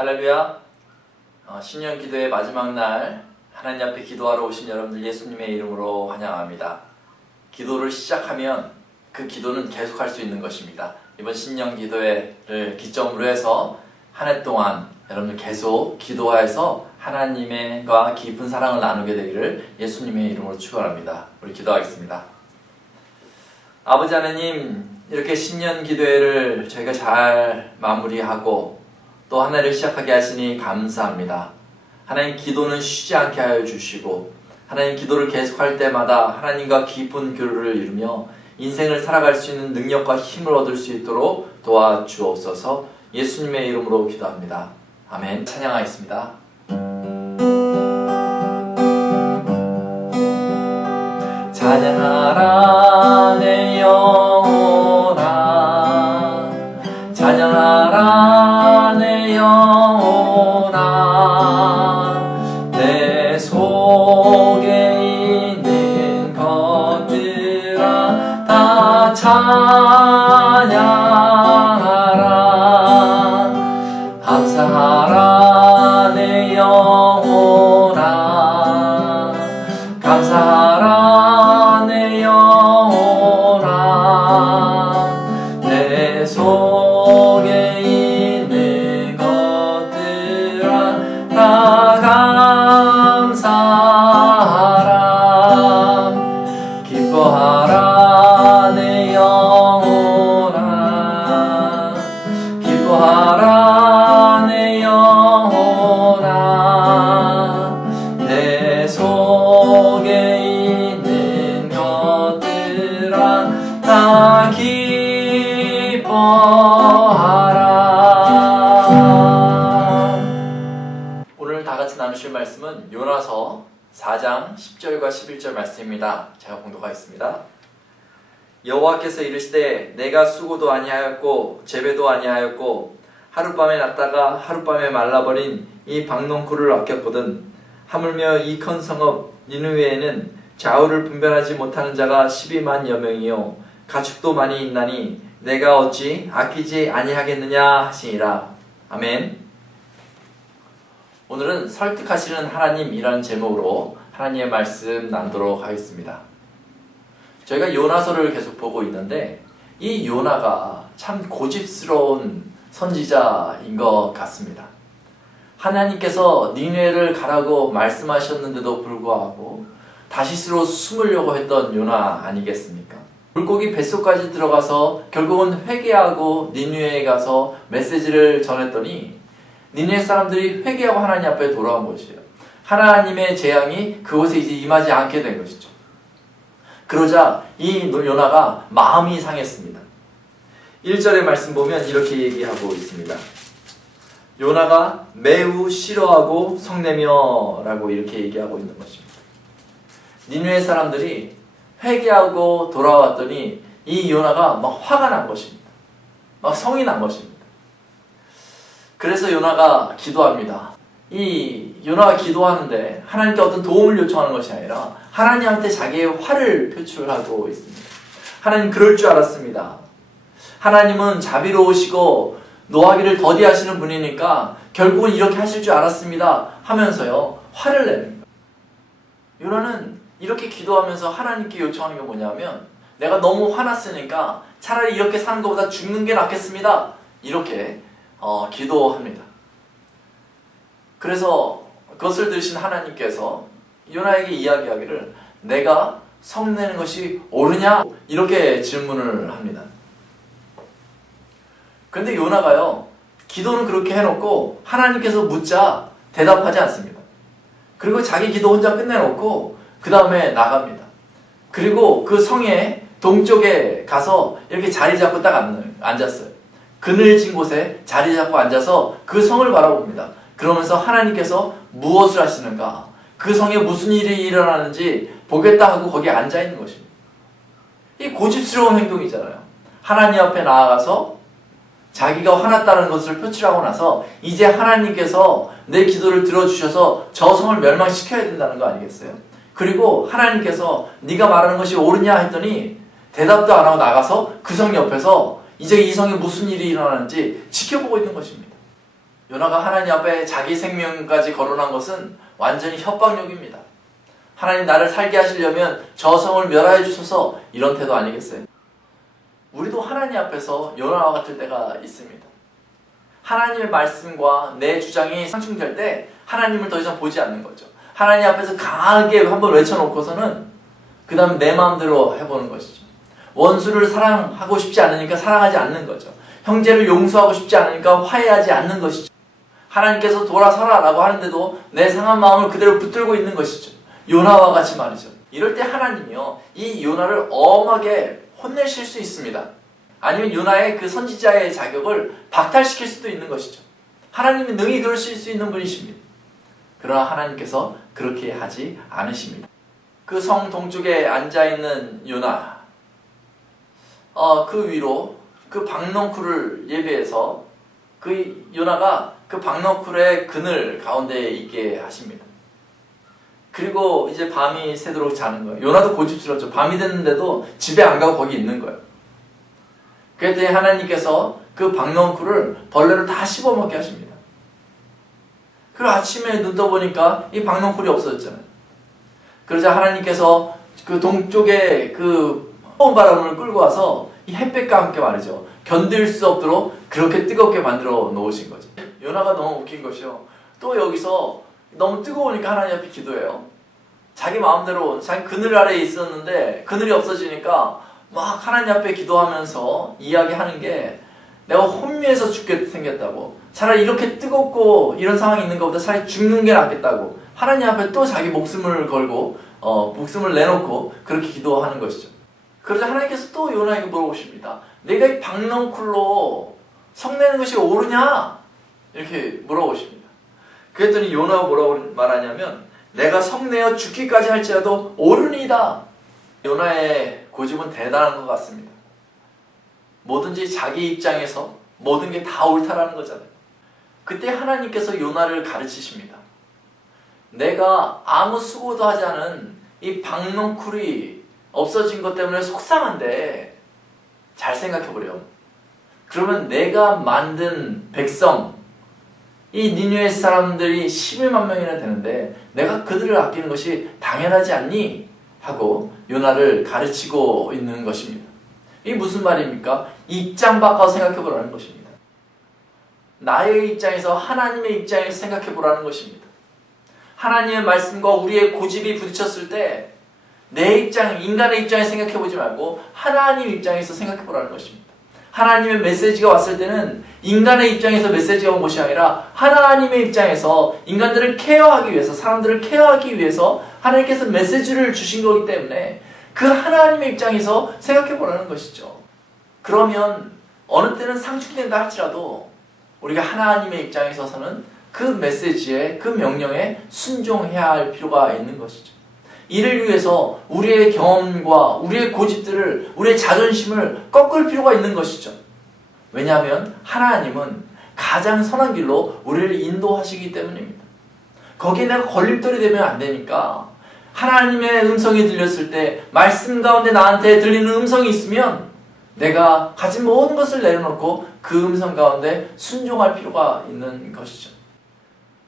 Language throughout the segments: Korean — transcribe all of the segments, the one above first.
할렐루야. 신년 기도의 마지막 날 하나님 앞에 기도하러 오신 여러분들 예수님의 이름으로 환영합니다. 기도를 시작하면 그 기도는 계속할 수 있는 것입니다. 이번 신년 기도회를 기점으로 해서 한 해 동안 여러분들 계속 기도하여서 하나님과 깊은 사랑을 나누게 되기를 예수님의 이름으로 축원합니다. 우리 기도하겠습니다. 아버지 하나님, 이렇게 신년 기도회를 저희가 잘 마무리하고 또 한 해를 시작하게 하시니 감사합니다. 하나님, 기도는 쉬지 않게 하여 주시고 하나님, 기도를 계속할 때마다 하나님과 깊은 교류를 이루며 인생을 살아갈 수 있는 능력과 힘을 얻을 수 있도록 도와주옵소서. 예수님의 이름으로 기도합니다. 아멘. 찬양하겠습니다. 찬양하라 내 영혼아, 찬양하라 내 영혼아, 내 속에 있는 것들아 다 찬양하라. 감사하라 내 영혼아, 감사하라 내 영혼아, 내 속에 있는 것들아 다 감사하라. 기뻐하라 내 영혼아, 기뻐하라 내 영혼아, 내 속에 있는 것들아 다 기뻐하라. 오늘 다 같이 나누실 말씀은 요나서 4장 10절과 11절 말씀입니다. 제가 봉독하겠습니다. 여호와께서 이르시되 내가 수고도 아니하였고 재배도 아니하였고 하룻밤에 났다가 하룻밤에 말라버린 이 박농쿨을 아꼈거든. 하물며 이 큰 성읍 니느웨에는 좌우를 분별하지 못하는 자가 12만여 명이요 가축도 많이 있나니 내가 어찌 아끼지 아니하겠느냐 하시니라. 아멘. 오늘은 설득하시는 하나님이라는 제목으로 하나님의 말씀 나누도록 하겠습니다. 저희가 요나서를 계속 보고 있는데 이 요나가 참 고집스러운 선지자인 것 같습니다. 하나님께서 니느웨를 가라고 말씀하셨는데도 불구하고 다시스로 숨으려고 했던 요나 아니겠습니까? 물고기 뱃속까지 들어가서 결국은 회개하고 니느웨에 가서 메시지를 전했더니 니느웨 사람들이 회개하고 하나님 앞에 돌아온 것이에요. 하나님의 재앙이 그곳에 이제 임하지 않게 된 것이죠. 그러자 이 요나가 마음이 상했습니다. 1절의 말씀 보면 이렇게 얘기하고 있습니다. 요나가 매우 싫어하고 성내며 라고 이렇게 얘기하고 있는 것입니다. 니느웨 사람들이 회개하고 돌아왔더니 이 요나가 막 화가 난 것입니다. 막 성이 난 것입니다. 그래서 요나가 기도합니다. 이 요나가 기도하는데 하나님께 어떤 도움을 요청하는 것이 아니라 하나님한테 자기의 화를 표출하고 있습니다. 하나님, 그럴 줄 알았습니다. 하나님은 자비로우시고 노하기를 더디하시는 분이니까 결국은 이렇게 하실 줄 알았습니다 하면서요 화를 냅니다. 요나는 이렇게 기도하면서 하나님께 요청하는 게 뭐냐면, 내가 너무 화났으니까 차라리 이렇게 사는 것보다 죽는 게 낫겠습니다 이렇게 기도합니다. 그래서 그것을 들으신 하나님께서 요나에게 이야기하기를 내가 성내는 것이 옳으냐? 이렇게 질문을 합니다. 근데 요나가요 기도는 그렇게 해놓고 하나님께서 묻자 대답하지 않습니다. 그리고 자기 기도 혼자 끝내놓고 그 다음에 나갑니다. 그리고 그 성의 동쪽에 가서 이렇게 자리 잡고 딱 앉았어요. 그늘진 곳에 자리 잡고 앉아서 그 성을 바라봅니다. 그러면서 하나님께서 무엇을 하시는가, 그 성에 무슨 일이 일어나는지 보겠다 하고 거기에 앉아있는 것입니다. 이 고집스러운 행동이잖아요. 하나님 앞에 나아가서 자기가 화났다는 것을 표출하고 나서 이제 하나님께서 내 기도를 들어주셔서 저 성을 멸망시켜야 된다는 거 아니겠어요? 그리고 하나님께서 네가 말하는 것이 옳으냐 했더니 대답도 안 하고 나가서 그 성 옆에서 이제 이 성에 무슨 일이 일어나는지 지켜보고 있는 것입니다. 요나가 하나님 앞에 자기 생명까지 거론한 것은 완전히 협박력입니다. 하나님 나를 살게 하시려면 저 성을 멸하여 주소서, 이런 태도 아니겠어요? 우리도 하나님 앞에서 요나와 같을 때가 있습니다. 하나님의 말씀과 내 주장이 상충될 때 하나님을 더 이상 보지 않는 거죠. 하나님 앞에서 강하게 한번 외쳐놓고서는 그 다음 내 마음대로 해보는 것이죠. 원수를 사랑하고 싶지 않으니까 사랑하지 않는 거죠. 형제를 용서하고 싶지 않으니까 화해하지 않는 것이죠. 하나님께서 돌아서라 라고 하는데도 내 상한 마음을 그대로 붙들고 있는 것이죠. 요나와 같이 말이죠. 이럴 때 하나님이요, 이 요나를 엄하게 혼내실 수 있습니다. 아니면 요나의 그 선지자의 자격을 박탈시킬 수도 있는 것이죠. 하나님이 능히 그러실 수 있는 분이십니다. 그러나 하나님께서 그렇게 하지 않으십니다. 그 성 동쪽에 앉아있는 요나, 그 위로 그 박넝쿨을 예배해서 그 요나가 그 박넝쿨의 그늘 가운데에 있게 하십니다. 그리고 이제 밤이 새도록 자는 거예요. 요나도 고집스럽죠. 밤이 됐는데도 집에 안 가고 거기 있는 거예요. 그랬더니 하나님께서 그 박넝쿨을 벌레로 다 씹어먹게 하십니다. 그리고 아침에 눈 떠보니까 이 박넝쿨이 없어졌잖아요. 그러자 하나님께서 그 동쪽에 그 뜨거운 바람을 끌고 와서 이 햇볕과 함께 말이죠, 견딜 수 없도록 그렇게 뜨겁게 만들어 놓으신 거죠. 요나가 너무 웃긴 것이요, 또 여기서 너무 뜨거우니까 하나님 앞에 기도해요. 자기 마음대로 자기 그늘 아래에 있었는데 그늘이 없어지니까 막 하나님 앞에 기도하면서 이야기하는 게, 내가 혼미해서 죽게 생겼다고, 차라리 이렇게 뜨겁고 이런 상황이 있는 것보다 차라리 죽는 게 낫겠다고 하나님 앞에 또 자기 목숨을 걸고 목숨을 내놓고 그렇게 기도하는 것이죠. 그러자 하나님께서 또 요나에게 물어보십니다. 내가 이 박넝쿨로 성내는 것이 옳으냐? 이렇게 물어보십니다. 그랬더니 요나가 뭐라고 말하냐면, 내가 성내어 죽기까지 할지라도 옳으니이다. 요나의 고집은 대단한 것 같습니다. 뭐든지 자기 입장에서 모든 게 다 옳다라는 거잖아요. 그때 하나님께서 요나를 가르치십니다. 내가 아무 수고도 하지 않은 이 박넝쿨이 없어진 것 때문에 속상한데, 잘 생각해보렴. 그러면 내가 만든 백성, 이 니느웨 사람들이 11만 명이나 되는데 내가 그들을 아끼는 것이 당연하지 않니? 하고 요나를 가르치고 있는 것입니다. 이게 무슨 말입니까? 입장 바꿔서 생각해보라는 것입니다. 나의 입장에서 하나님의 입장에서 생각해보라는 것입니다. 하나님의 말씀과 우리의 고집이 부딪혔을 때 내 입장, 인간의 입장에서 생각해보지 말고 하나님 입장에서 생각해보라는 것입니다. 하나님의 메시지가 왔을 때는 인간의 입장에서 메시지가 온 것이 아니라 하나님의 입장에서 인간들을 케어하기 위해서, 사람들을 케어하기 위해서 하나님께서 메시지를 주신 거기 때문에 그 하나님의 입장에서 생각해보라는 것이죠. 그러면 어느 때는 상충된다 할지라도 우리가 하나님의 입장에 서서는 그 메시지에, 그 명령에 순종해야 할 필요가 있는 것이죠. 이를 위해서 우리의 경험과 우리의 고집들을, 우리의 자존심을 꺾을 필요가 있는 것이죠. 왜냐하면 하나님은 가장 선한 길로 우리를 인도하시기 때문입니다. 거기에 내가 걸림돌이 되면 안 되니까, 하나님의 음성이 들렸을 때 말씀 가운데 나한테 들리는 음성이 있으면 내가 가진 모든 것을 내려놓고 그 음성 가운데 순종할 필요가 있는 것이죠.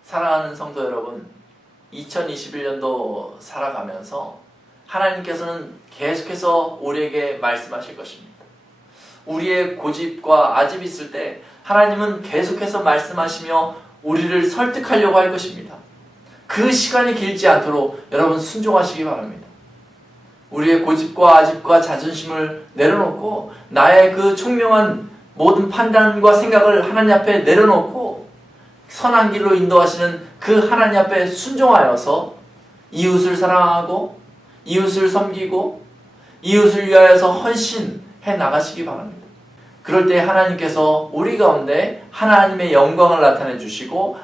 사랑하는 성도 여러분, 2021년도 살아가면서 하나님께서는 계속해서 우리에게 말씀하실 것입니다. 우리의 고집과 아집이 있을 때 하나님은 계속해서 말씀하시며 우리를 설득하려고 할 것입니다. 그 시간이 길지 않도록 여러분 순종하시기 바랍니다. 우리의 고집과 아집과 자존심을 내려놓고 나의 그 총명한 모든 판단과 생각을 하나님 앞에 내려놓고 선한 길로 인도하시는 그 하나님 앞에 순종하여서 이웃을 사랑하고 이웃을 섬기고 이웃을 위하여서 헌신해 나가시기 바랍니다. 그럴 때 하나님께서 우리 가운데 하나님의 영광을 나타내 주시고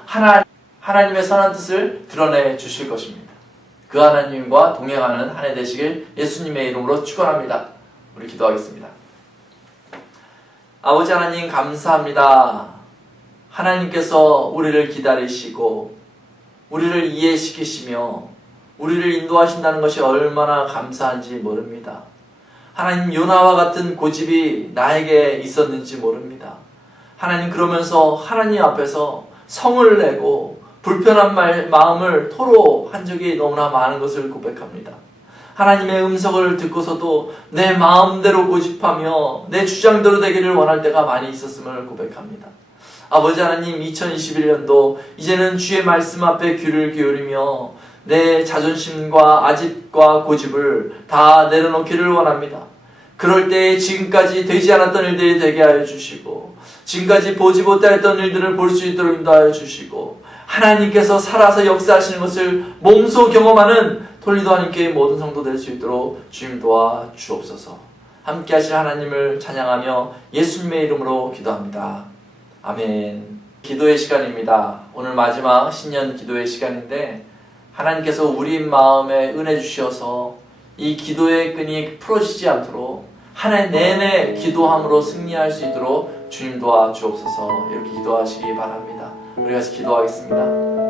하나님의 선한 뜻을 드러내 주실 것입니다. 그 하나님과 동행하는 한 해 되시길 예수님의 이름으로 축원합니다. 우리 기도하겠습니다. 아버지 하나님, 감사합니다. 하나님께서 우리를 기다리시고 우리를 이해시키시며 우리를 인도하신다는 것이 얼마나 감사한지 모릅니다. 하나님, 요나와 같은 고집이 나에게 있었는지 모릅니다. 하나님, 그러면서 하나님 앞에서 성을 내고 불편한 마음을 토로한 적이 너무나 많은 것을 고백합니다. 하나님의 음성을 듣고서도 내 마음대로 고집하며 내 주장대로 되기를 원할 때가 많이 있었음을 고백합니다. 아버지 하나님, 2021년도 이제는 주의 말씀 앞에 귀를 기울이며 내 자존심과 아집과 고집을 다 내려놓기를 원합니다. 그럴 때 지금까지 되지 않았던 일들이 되게 하여 주시고, 지금까지 보지 못하였던 일들을 볼 수 있도록 인도하여 주시고, 하나님께서 살아서 역사하시는 것을 몸소 경험하는 톨리도 하나님께 모든 성도 될 수 있도록 주님 도와 주옵소서. 함께 하실 하나님을 찬양하며 예수님의 이름으로 기도합니다. 아멘. 기도의 시간입니다. 오늘 마지막 신년 기도의 시간인데, 하나님께서 우리 마음에 은혜 주셔서 이 기도의 끈이 풀어지지 않도록 한 해 내내 기도함으로 승리할 수 있도록 주님 도와 주옵소서. 이렇게 기도하시기 바랍니다. 우리 같이 기도하겠습니다.